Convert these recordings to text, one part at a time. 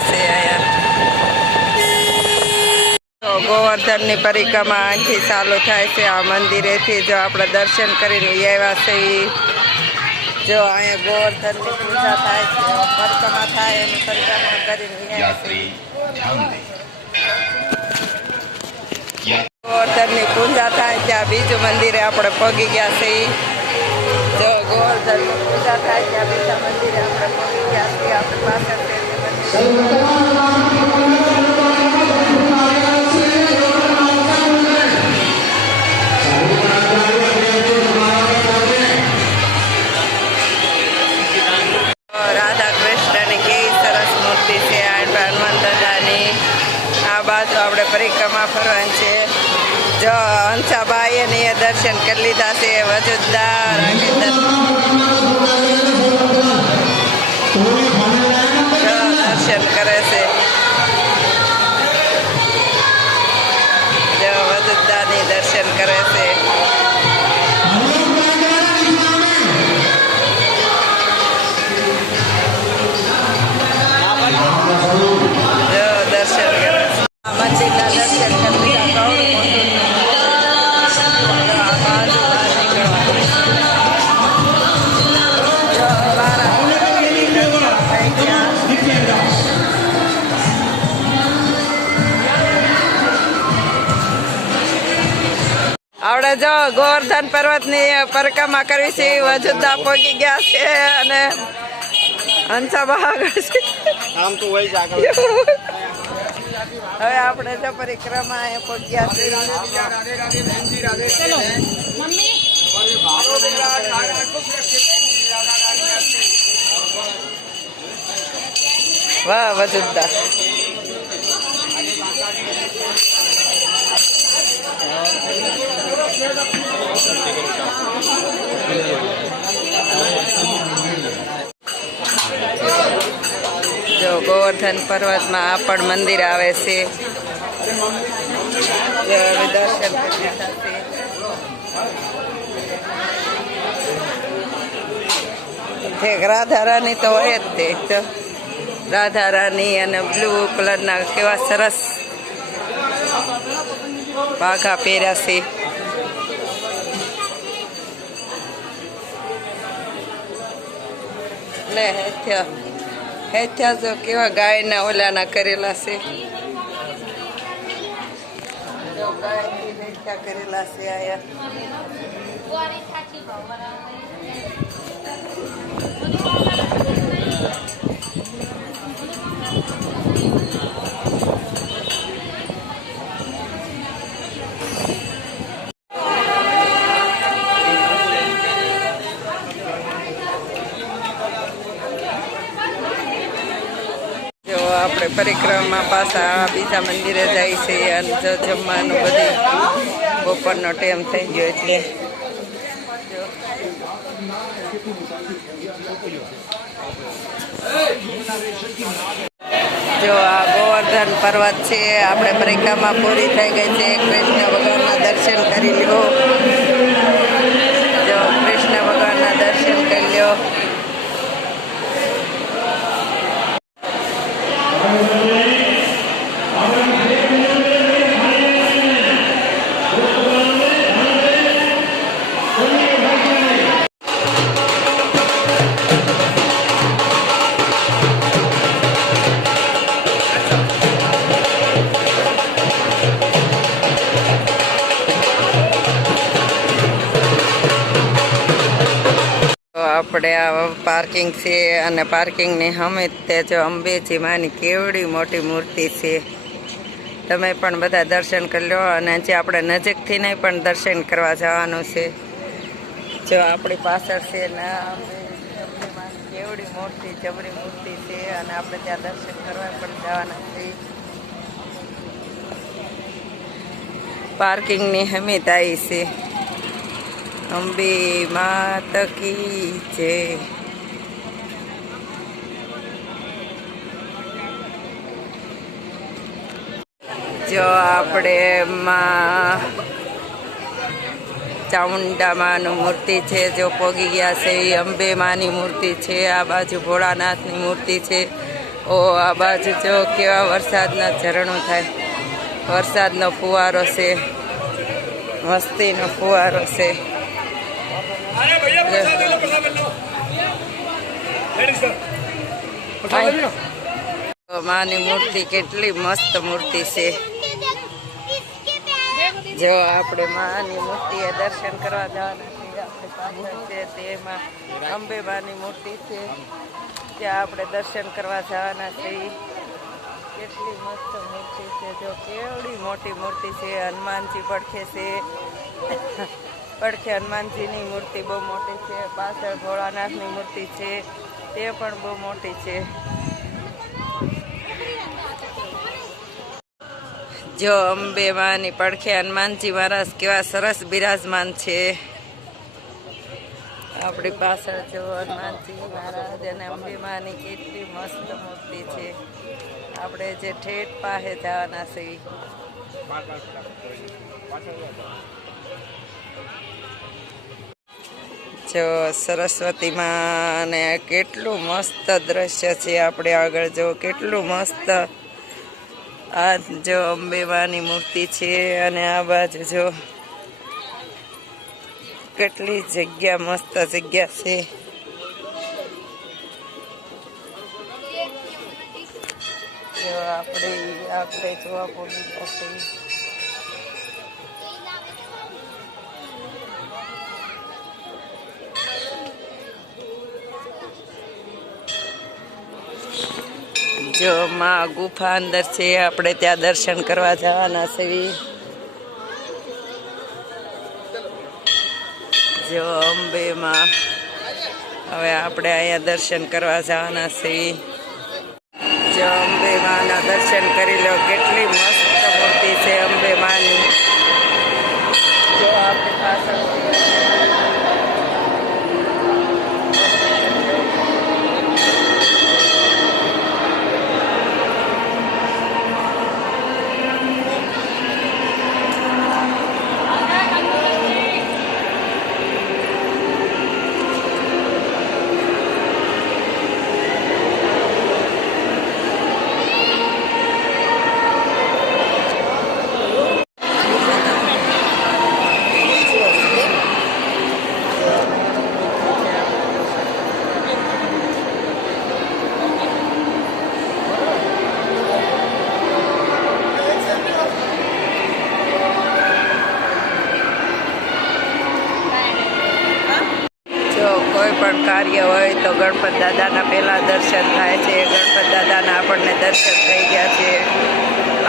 છે અહીંયા ગોવર્ધનની પરિક્રમા અહીંથી ચાલુ થાય છે આ મંદિરેથી જો આપણે દર્શન કરીને આવ્યા છે જો અહીંયા ગોવર્ધનની પૂજા થાય છે પરિક્રમા થાય એની પરિક્રમા કરીને ગોવર્ધનની પૂજા થાય ત્યાં બીજું મંદિરે આપણે પગી ગયા છે જો ગોવર્ધનની પૂજા થાય ત્યાં બીજા મંદિરે આપણે પગી ગયા છીએ આપણી પાછળ રાધા કૃષ્ણની કેવી સરસ મૂર્તિ છે હનુમાન દાદાની આ બાજુ આપણે પરિક્રમા ફરવાની છે જો હંસાબાઈ અને એ દર્શન કરી લીધા છે વજુદાર દર્શન કરે છે જો વજુદારની દર્શન કરે છે દર્શન કરે મંદિરના દર્શન કરી આપણે જો ગોવર્ધન પર્વતની પરિક્રમા કરવી છે વજુદા પહોંચી ગયા છે અને હંસાબા આગળ છે આમ તો હોય જ આગળ હવે આપણે જો પરિક્રમા એ પહોંચ્યા છે વાહ વજુદા જો ગોવર્ધન પર્વતમાં આ પણ મંદિર આવે છે દર્શન રાધા રાની તો હોય જ તે રાધા રાની અને બ્લુ કલરના કેવા સરસ પાઘા પહેર્યા છે ને હેથ્યા જો કેવા ગાયના ઓલાના કરેલા છે જો ગાયની હેથ્યા કરેલા છે આપણે પરિક્રમા પાછા બીજા મંદિરે જાય છે અને જો જમવાનું બધી બપોરનો ટાઈમ થઈ ગયો એટલે જો આ ગોવર્ધન પર્વત છે આપણે પરિક્રમા પૂરી થઈ ગઈ છે કૃષ્ણ ભગવાનના દર્શન કરી લ્યો જો કૃષ્ણ ભગવાનના દર્શન કરી લ્યો આપણે આ પાર્કિંગ છે અને પાર્કિંગની સામે તે જો અંબેજી માની કેવડી મોટી મૂર્તિ છે તમે પણ બધા દર્શન કરી લો અને જે આપણે નજીકથી નહીં પણ દર્શન કરવા જવાનું છે જો આપણી પાછળ છે ને કેવડી મોટી જબરી મૂર્તિ છે અને આપણે ત્યાં દર્શન કરવા પણ જવાના છે પાર્કિંગની હમીત આવી છે અંબે માત કી જય જો આપણે ચામુંડા માનું મૂર્તિ છે જો પોગી ગયા છે એ અંબે માની મૂર્તિ છે આ બાજુ ભોળાનાથની મૂર્તિ છે ઓ આ બાજુ જો કેવા વરસાદના ઝરણો થાય, વરસાદનો ફુવારો છે, મસ્તીનો ફુવારો છે. માની મૂર્તિ કેટલી મસ્ત મૂર્તિ છે. જો આપણે માની મૂર્તિએ દર્શન કરવા જવાના છીએ. આપણે પાછળ છે તેમાં અંબે માની મૂર્તિ છે, ત્યાં આપણે દર્શન કરવા જવાના છીએ. કેટલી મસ્ત મૂર્તિ છે, જો કેવડી મોટી મૂર્તિ છે. હનુમાનજી પડખે છે, પડખે હનુમાનજીની મૂર્તિ બહુ મોટી છે. પાછળ ભોળાનાથની મૂર્તિ છે, તે પણ બહુ મોટી છે. જો અંબે માની પડખે હનુમાનજી મહારાજ કેવા સરસ બિરાજમાન છે. આપણી પાછળ જો હનુમાનજી મહારાજ અને અંબે માની કેટલી મસ્ત મૂર્તિ છે. આપણે જે ઠેઠ પાસે જવાના છીએ. જો સરસ્વતી માં ને કેટલું મસ્ત દ્રશ્ય છે. આપણે આગળ જો કેટલું મસ્ત. આ જો અંબે માની મૂર્તિ છે અને આ બાજુ જો કેટલી જગ્યા, મસ્ત જગ્યા છે. જો આપણે જોવા પડી જશે. જો માં ગુફા અંદર છે, આપણે ત્યાં દર્શન કરવા જવાના છીએ. જો અંબે માં હવે આપણે અહીંયા દર્શન કરવા જવાના છીએ. જો અંબે માના દર્શન કરી લો, કેટલી મસ્ત મૂર્તિ છે અંબે માની. જો આપણે પાછળ કોઈ પણ કાર્ય હોય તો ગણપત દાદાના પહેલા દર્શન થાય છે. ગણપત દાદાના આપણને દર્શન થઈ ગયા છે.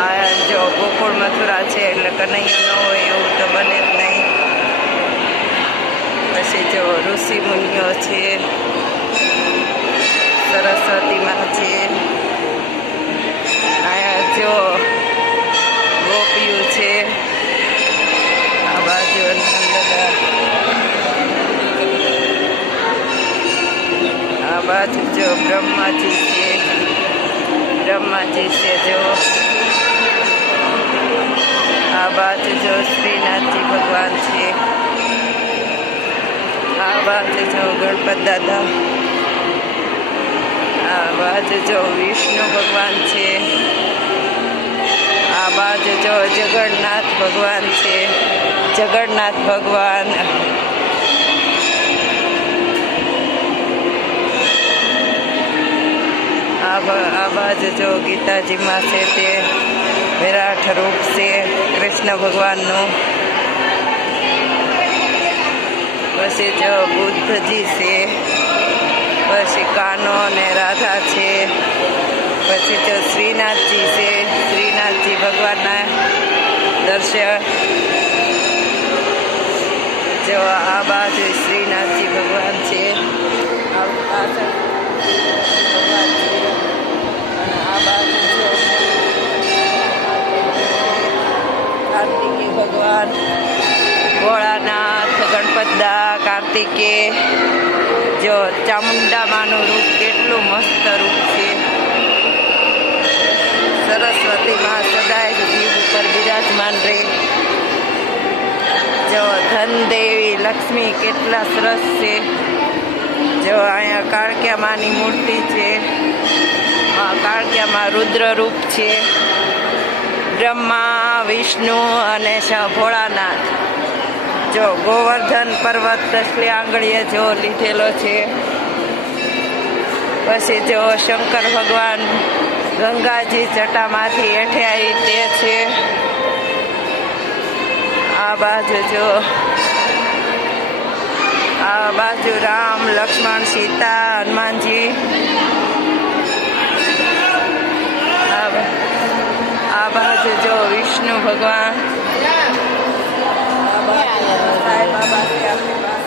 આ જો ગોકુળ મથુરા છે એટલે કનૈયો ન હોય એવું તો બને જ નહીં. પછી જો ઋષિ મુનિઓ છે, સરસ્વતી માં છે. અહીંયા જો ગોપીઓ છે. આ બાજુ આ બાજુ જો બ્રહ્માજી છે, જો આ બાજુ જો શ્રીનાથજી ભગવાન છે. આ બાજુ જો ગણપત દાદા. આ બાજુ જો વિષ્ણુ ભગવાન છે. આ બાજુ જો જગન્નાથ ભગવાન છે, જગન્નાથ ભગવાન. આ બાજુ જો ગીતાજીમાં છે તે વિરાટ રૂપ છે કૃષ્ણ ભગવાનનું. પછી જો બુદ્ધજી છે, પછી કાનો અને રાધા છે. પછી જો શ્રીનાથજી છે, શ્રીનાથજી ભગવાનના દર્શન. જો આ બાજુ શ્રીનાથજી ભગવાન છે, પાછળ ભગવાન છે. અને આ બાજુ જો કાર્તિકેય ભગવાન, ભોળાનાથ, ગણપતદા, કાર્તિકેય. જો ચામુંડા માનું રૂપ કેટલું મસ્ત રૂપ છે. સરસ્વતી માં સદાય જીવ ઉપર બિરાજમાન રહે. જો ધન દેવી લક્ષ્મી કેટલા સરસ છે. જો અહીંયા કાળક્યા માની મૂર્તિ છે. માંગ્યામાં રુદ્ર રૂપ છે. બ્રહ્મા, વિષ્ણુ અને ભોળાનાથ. જો ગોવર્ધન પર્વત દસલી આંગળીએ જો લીધેલો છે. પછી જો શંકર ભગવાન ગંગાજી જટામાંથી હેઠે આવી તે છે. આ બાજુ જો આ બાજુ રામ, લક્ષ્મણ, સીતા, હનુમાનજી. આ બાજુ જો વિષ્ણુ ભગવાન. સાંઈ બાબા છે આપણી પાસે.